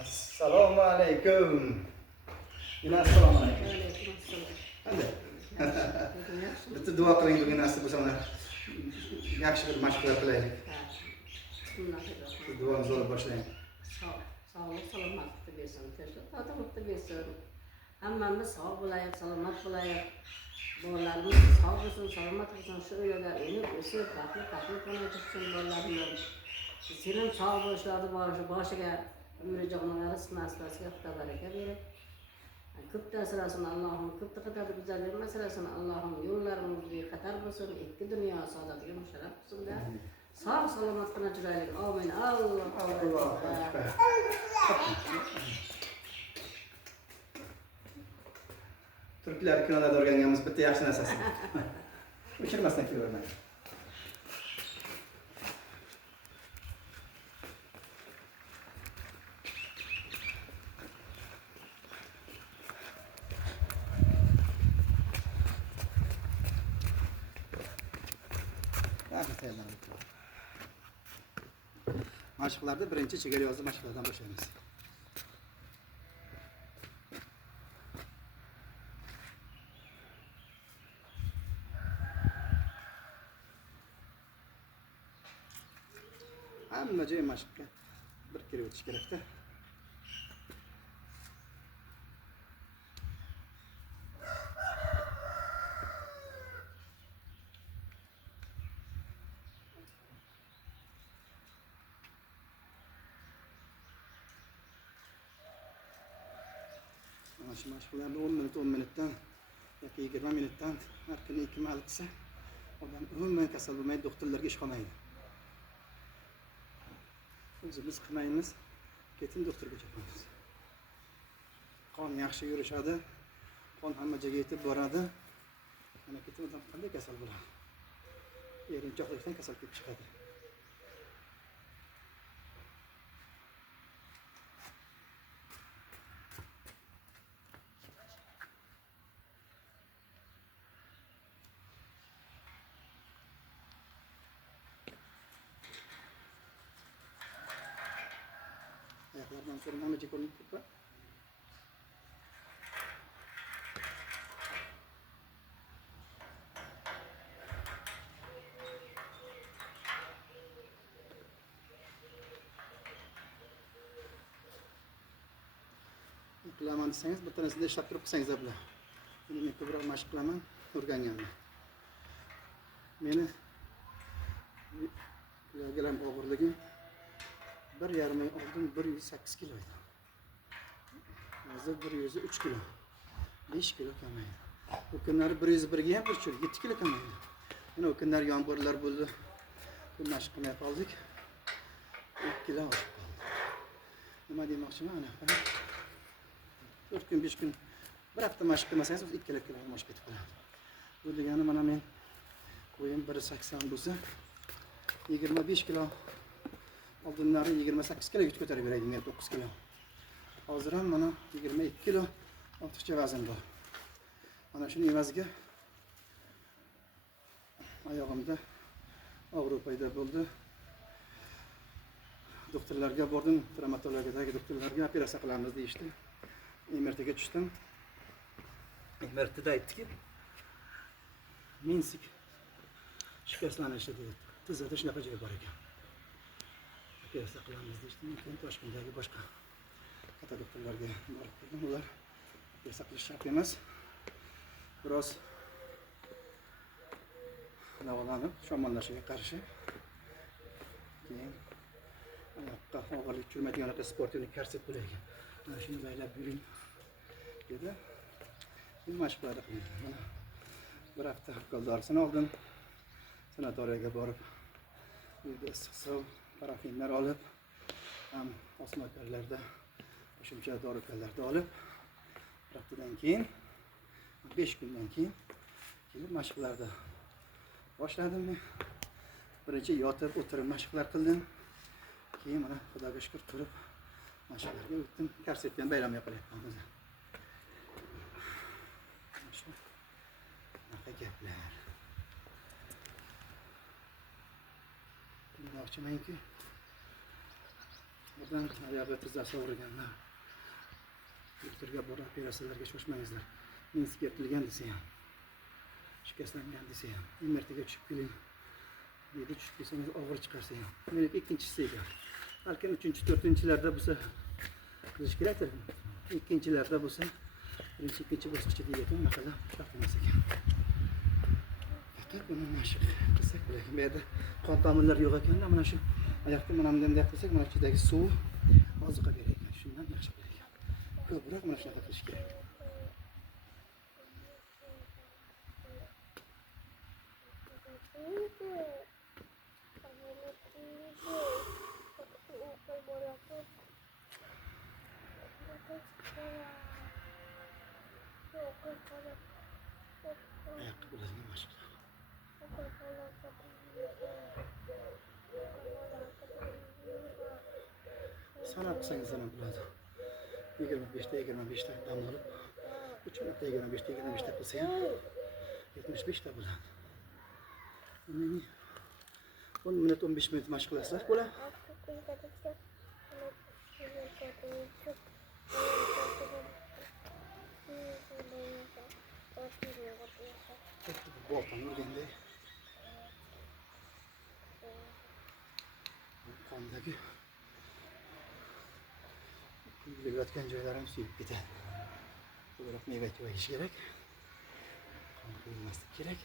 Assalomu alaykum. Yana assalomu alaykum. Alaykum assalom. Qanday? Yaxshi. Bitta duo qiling bugun nasib bo'lsa mana yaxshi bir mashg'ulot qilaylik. Duomizni olib boshlaylik. Sog'lik, salomatlik bersin. Tinchlik bersin. Hammamiz sog' bo'laylik, salomat bo'laylik. Bolalarimiz sog' bo'lsin, salomat bo'lsin. Shu uyda o'ynab, o'sib, baxtli qilib chiqsin bolalarimiz. Senin sog' bo'lishlari boshiga umri jonlari nasibasiga Xudo baraka berib. Ko'pdan sirasini Allohim, ko'pda qadar go'zal masarasini Allohim yo'llarimizga qatar bo'lsin, ikki dunyo saodatiga musharraf bo'lsin-da. Sog' salomat qilib turaylik. Amin. Alloh. Turklar kinolarda o'rganganimiz bitta yaxshi narsasi. O'chirmasdan kelavermaydi. Mashqlarda birinchi chegara yozdi mashqlardan boshlaymiz. Hamma joy mashqqa bir kira o'tish kerakda. Shu mashqlarni 10 minutdan yoki 20 minutdan har kuni 2 mal qilsa, odam umuman kasal bo'lmaydi, doktorlarga ish qolmaydi. O'zimiz qilmaymiz, ketin doktorga chopamiz. Qon yaxshi yurishadi, qon hamma joyga yetib boradi. Mana ketin odam qanday kasal bo'ladi? Erinchoqlikdan kasal kelib chiqadi. Ayaklardan sonra hamma joy ko'rinib turibdi. Qilaman desangiz, bir tanesini ishlab turib qilsangiz bo'lar. Men ko'proq mashq qilaman, o'rganganman. Meni kilogramm og'irligim 1,5 oy oldin 108 kilo edi. Hozir 103 kilo. 5 kilo kamaydi. Bu kunlari 101 ga ham 7 kilo kamaydi. Mana o kunlar yomg'irlar bo'ldi. Kun mashq qilmay qoldik. 2 kilo oshib qoldi. Nima demoqchiman ana? 4 kun, 5 kun, bir hafta mashq qilmasangiz 2 kilo oshib ketib qoladi. Bu degani mana men bo'yim 180 bo'lsa 25 kilo oldinlari 28 kilo yuk ko'tarib beraydim, 9 kilo. Hozir ham mana 22 kilo ortiqcha vazn bor. Mana shuni evaziga oyog'imda og'riq paydo bo'ldi. Doktorlarga bordim, travmatologiyadagi doktorlarga operatsiya qilamiz deyishdi. MRTga tushdim. MRTda aytdiki, mensik shikastlanishi dedi. Tizada shunaqa joy bor ekan. Operatsiya qilamiz deyishdi. Keyin Toshkentdagi boshqa katta doktorlarga borib ko'rdim. Ular operatsiya qilish shart emas. Biroz davolanib, shamonlashiga qarshi. Keyin oyoqqa og'irlik tushirmaydigan sportni korset bo'layotgan. Mana shuni baylab yuring dedi. Keyin mashqlarni qiling. Mana bir hafta qo'ldorisini oldim. Sanatoriyaga borib, uyda issiq suv, parafinlar olib, ham osmokarlarda qo'shimcha dorilarni olib, bir haftadan keyin 5 kundan keyin kelib mashqlarni boshladim. Birinchi yotib o'tirib mashqlar qildim. Keyin mana Xudoga shukr turib mashqlarga o'tdim. Korsetdan bayram qilyapman o'zi. Shunaqa gaplar. Demoqchimanki, Oradan ayağı tizlar savurganlar. Doktorga borib operatsiyalarga shoshmangizlar. Minsk yetilgan desa ham, shikastlangan desa ham, MRTga tushib keling. Deydi, tushib kelsangiz og'ir chiqarsa ham. Meniki ikkinchisi edi. Balkim 3-4-larda bo'lsa qilish kerakdir. Ikkinchilarda bo'lsa, birinchi, ikkinchi bosqichda deyotgan unaqada shart emas ekan. Faqat buni mashq qilsak bo'lar. Bu yerda qon tomirlari yo'q ekanda, mana shu oyoqda mana bunday qilsak, mana ichidagi suv oziqa berar ekan. Shundan yaxshi bo'lar ekan. Ko'proq mana shunaqa qilish kerak. Oyoqqa bo'ladigan mashqlar. Sanab qilsangiz ham bo'ladi. 25 ta dam olib, 3 minutda 25 ta qilsa ham 75 ta bo'ladi. 10 minut 15 minut mashq qilasizlar bo'ladi. Boltan urganda qondagi kuylayotgan joylarim suyib ketadi. Ko'proq meva yeyish kerak. Qon quyilmaslik kerak.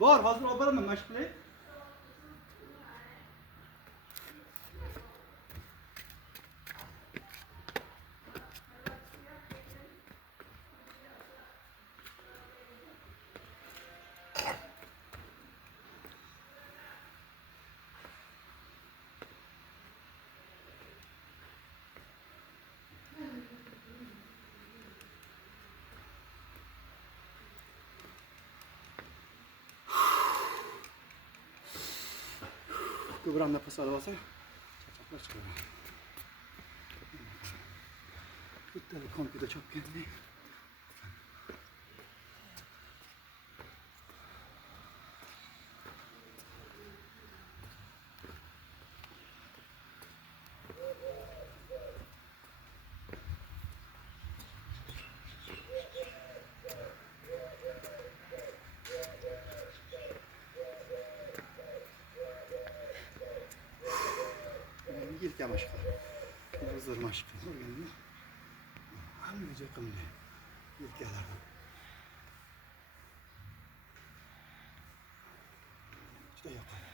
Bor, hozir olib boraman, mashq qilay. Ko'proq nafas olib olsa, charchoqlar chiqadi. Bittalik kompyuter chopganda yelka mashqi. Zo'r mashq qilganda hamma joy qildi. Yelkalardan. Juda yoqadi.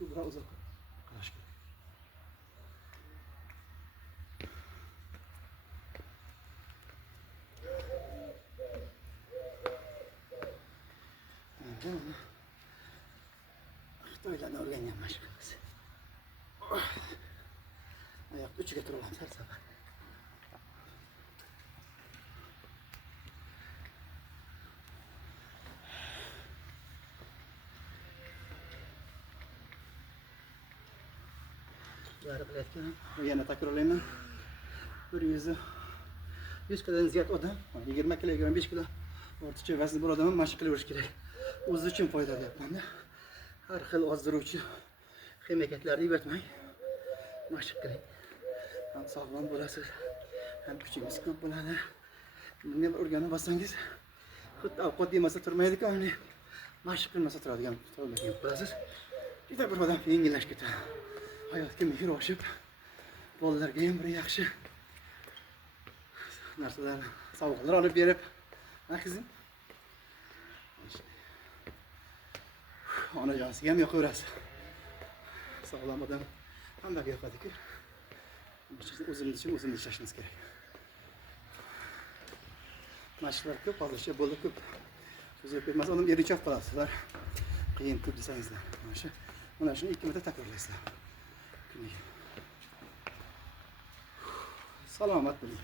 Ko'proq uzoq qarash kerak. Xitoylardan o'rgangan mashqimiz. Oyoqni uchiga turamiz har safar. Bularni qilayotgan, yana takrorlayman. 100 kilodan ziyod odam, 20 kilo, 25 kilo Ortiqcha vazn bo'ladi ham mashq qilaverish kerak. O'zi uchun foyda deyapman-da. Har xil ozdiruvchi ximikatlarni yebatmang. Mashq qiling. Ham sog'lom bo'lasiz, ham kuchingiz ko'p bo'ladi. Bunga bir o'rganib olsangiz, xuddi ovqat yemasa turmaydi-ku, mashq qilmasa turadigan bo'lasiz. Juda bir odam yengillashib ketadi. Hayotga mehr oshib, bolalarga ham bir yaxshi narsalar, sovg'alar olib berib, ha qizim? Onajonsiga ham yoqaverasiz. Sog'lom odam hammaga yoqadi-ku. O'zimiz uchun o'zimiz ishlashimiz kerak. Mashqlar ko'p, hozircha bo'ldi ko'p. So'zga ketmas, odam erinchoq qolasizlar. Qiyin ko'p desangizlar. Mana shuni 2 marta takrorlaysizlar. Salomat bo'ling.